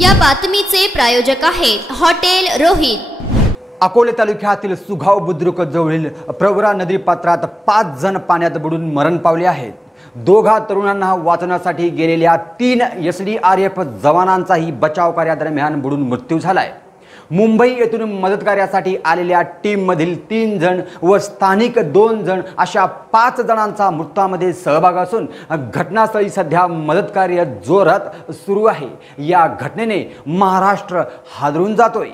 या बातमीचे प्रायोजक आहेत हॉटेल रोहित। अकोले तालुक्यातील सुगाव बुद्रुक जवळील प्रवरा नदी पात्रात 5 जण पाण्यात बुडून मरण पावले आहेत। दोघा तरुणांना वाचवण्यासाठी गेलेल्या 3 SDRF जवानांचाही बचाव कार्यादरम्यान बुडून मृत्यू झालाय। मुंबई येथून मदत कार्यासाठी आलेल्या टीम मधील 3 जण व स्थानिक 2 जण अशा 5 जणांचा मृतामध्ये सहभाग असून घटनास्थळी सध्या मदत कार्य जोरात सुरू आहे। या घटनेने महाराष्ट्र हादरून जातोय।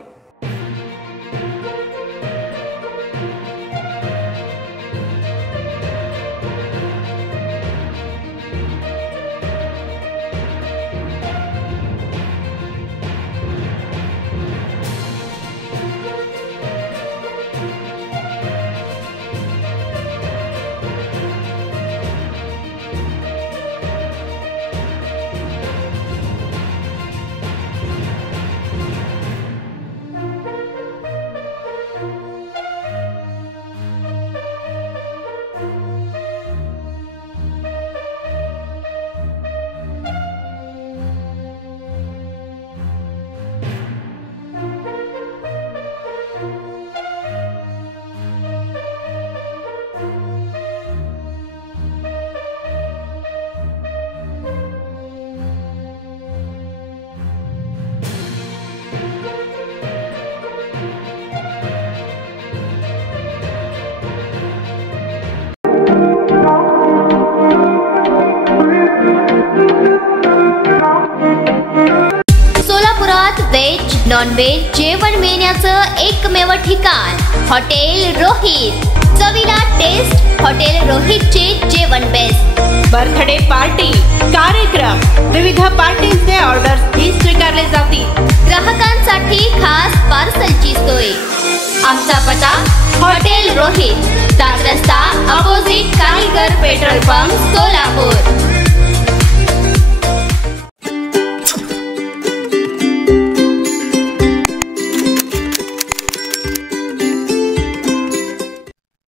वेज नॉन वेज जेवण मिळण्याचं एकमेव ठिकाण हॉटेल रोहित। चवीला टेस्ट हॉटेल रोहितचे जेवण बेस्ट। बर्थडे पार्टी कार्यक्रम विविध पार्टीचे ऑर्डर्स ही स्वीकारले जातील। ग्राहकांसाठी खास पार्सलची सोय। आमचा पत्ता हॉटेल रोहित, 7 रस्ता opposite Kaligar petrol pump Solapur.